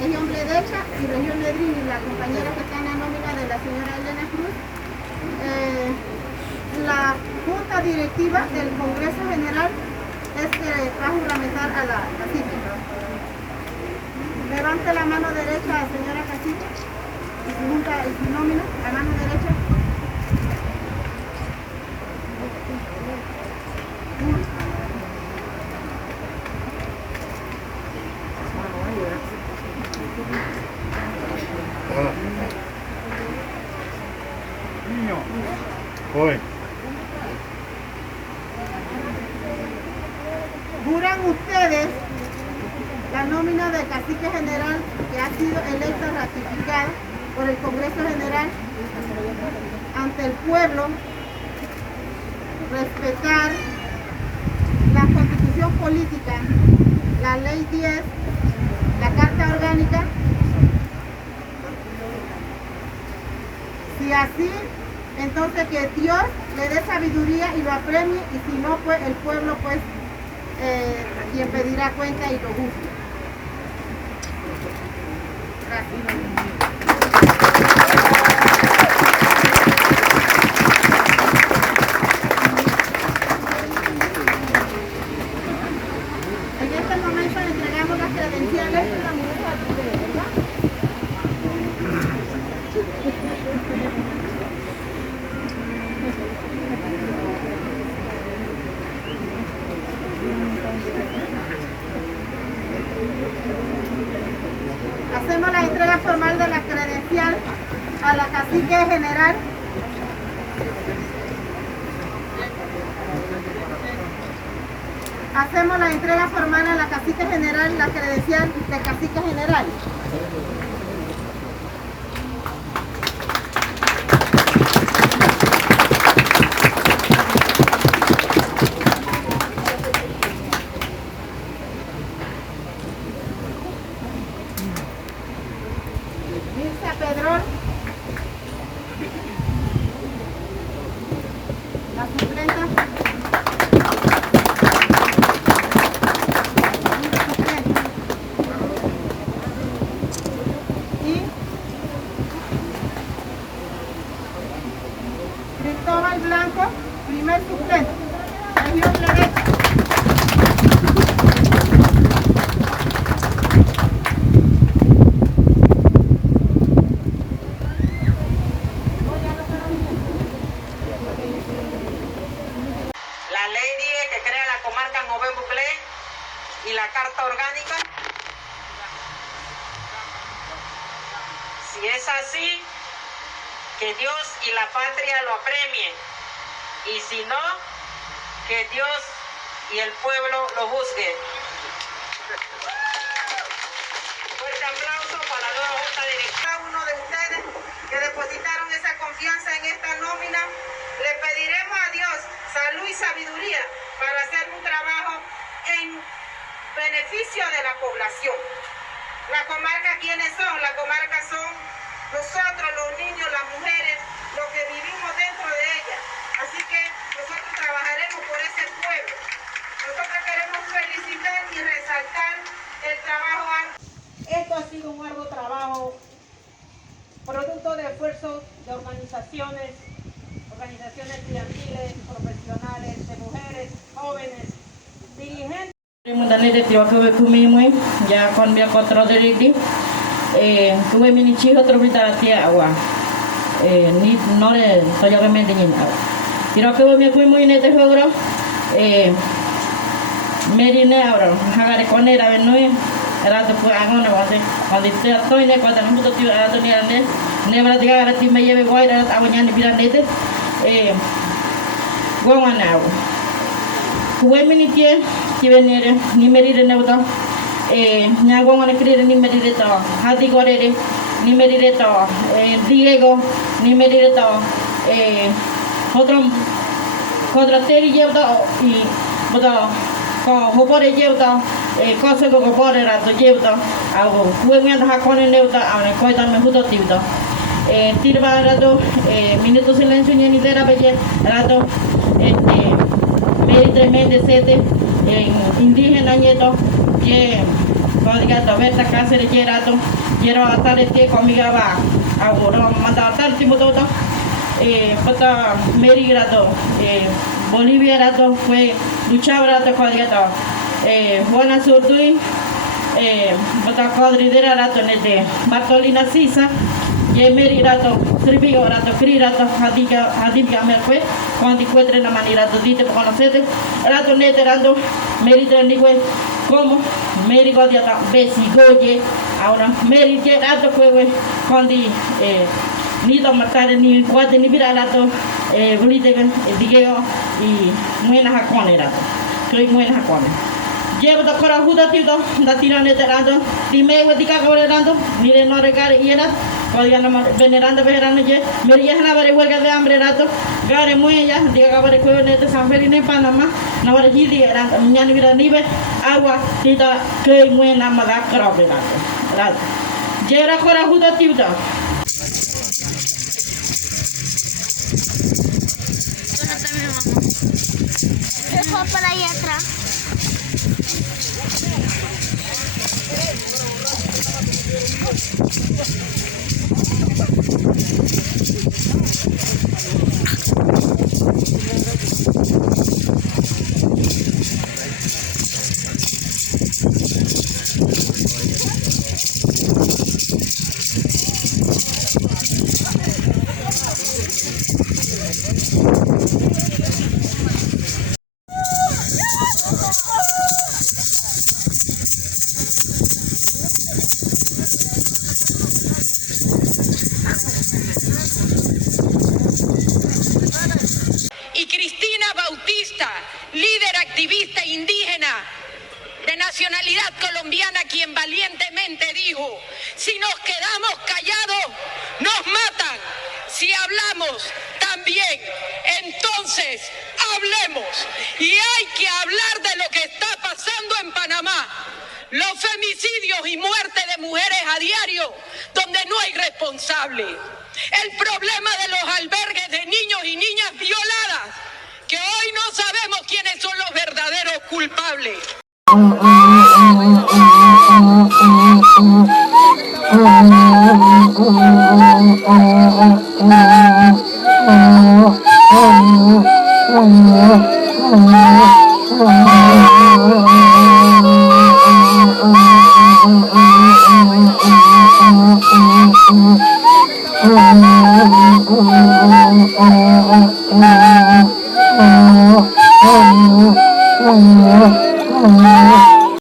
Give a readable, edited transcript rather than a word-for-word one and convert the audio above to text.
región Bledecha y región Ledrín, y la compañera que está en la nómina de la señora Elena Cruz. La Junta Directiva del Congreso General es que va a juramentar a la cacique. Levante la mano derecha, señora cacique, y su junta y su nómina, la mano derecha. Hoy. ¿Juran ustedes la nómina del cacique general que ha sido electa ratificada por el Congreso General ante el pueblo, respetar la Constitución Política, la Ley 10, la Carta Orgánica? Si así, entonces que Dios le dé sabiduría y lo apremie, y si no, pues el pueblo, pues, quien pedirá cuenta y lo juzgue. Gracias. En este momento le entregamos las credenciales. Hacemos la entrega formal de la credencial a la cacique general. Hacemos la entrega formal a la cacique general, la credencial de cacique general. Mirza Pedrón, la suplenta. Y Cristóbal Blanco, primer suplente, región Bledecha. La ley 10 que crea la comarca Nové-Buclé y la carta orgánica. Si es así, que Dios y la patria lo apremien, y si no, que Dios y el pueblo lo juzguen. Fuerte aplauso para la nueva Junta Directiva. Cada uno de ustedes que depositaron esa confianza en esta nómina, le pediremos a Dios salud y sabiduría para hacer un trabajo en beneficio de la población. La comarca, ¿quiénes son? La comarca son nosotros, los niños, las mujeres, los que vivimos dentro de ella. Así que nosotros trabajaremos por ese pueblo. Nosotros queremos felicitar y resaltar el trabajo. Esto ha sido un arduo trabajo, producto de esfuerzos de organizaciones estudiantiles, profesionales, de mujeres, jóvenes, dirigentes. Mundanete tiwa kuwe kumimwe ya kon bia kontrol dari di kuwe mini chiho terbitara tia awa ni nore soyo ke mendenyin awa tira kuwe mi kuwe ne te hogro merine awra hagare kone ra benoi era to pu angone wase kondi te to ne ko tan muto tiu ara to ni ande ne mara tiga ara ti meye go ira awanya ni birandete gongana kuwe mini tie kivenere nimerire neuta nyago ngone krire nimerire to hadi gorere nimerire to Diego nimerire to otro teri yeuta y boda ko hopore yeuta cosa ko hopore ra to yeuta ago kuenga ha kone neuta ane koita me huto tiuta tirba rato minuto silencio ni lera belle rato me tremende sete indígena nieto que código Berta Cáceres Gerato, quiero atar este conmigo va, ahora manda atar todo, pata Mary Grato, Bolivia Rato fue luchar rato código Juana Surtui, pata código rato nete, Bartolina Sisa, y Mary Rato, Tripio Rato, Cri Rato, Hadiga Merque, cuando encuentre la manera de dite por conocerte, Rato nete Rato, Mary Tranique, como Mary Godiata, Bessie Goye, ahora Mary Rato fue cuando ni lo mataron ni cuatro ni vira Rato, Bolite, Digeo y Muena Jacone Rato, creo Muena Jacone. Llevo da cora huda tito da tirane terando di me wedika gorerando ni le no regare yena codiano venerando venerando je meri yahna bare huelga de hambre rato gare muy ya diga gabare ko nete San Felipe Panamá na bare hidi rato nyani vira nibe agua tita que muena maga krobe rato jera cora huda tito para allá atrás. Líder activista indígena de nacionalidad colombiana, quien valientemente dijo: si nos quedamos callados, nos matan. Si hablamos también, entonces hablemos. Y hay que hablar de lo que está pasando en Panamá. Los femicidios y muerte de mujeres a diario, donde no hay responsable. El problema de los albergues de niños y niñas violadas, que hoy no sabemos quiénes son los verdaderos culpables. Oh,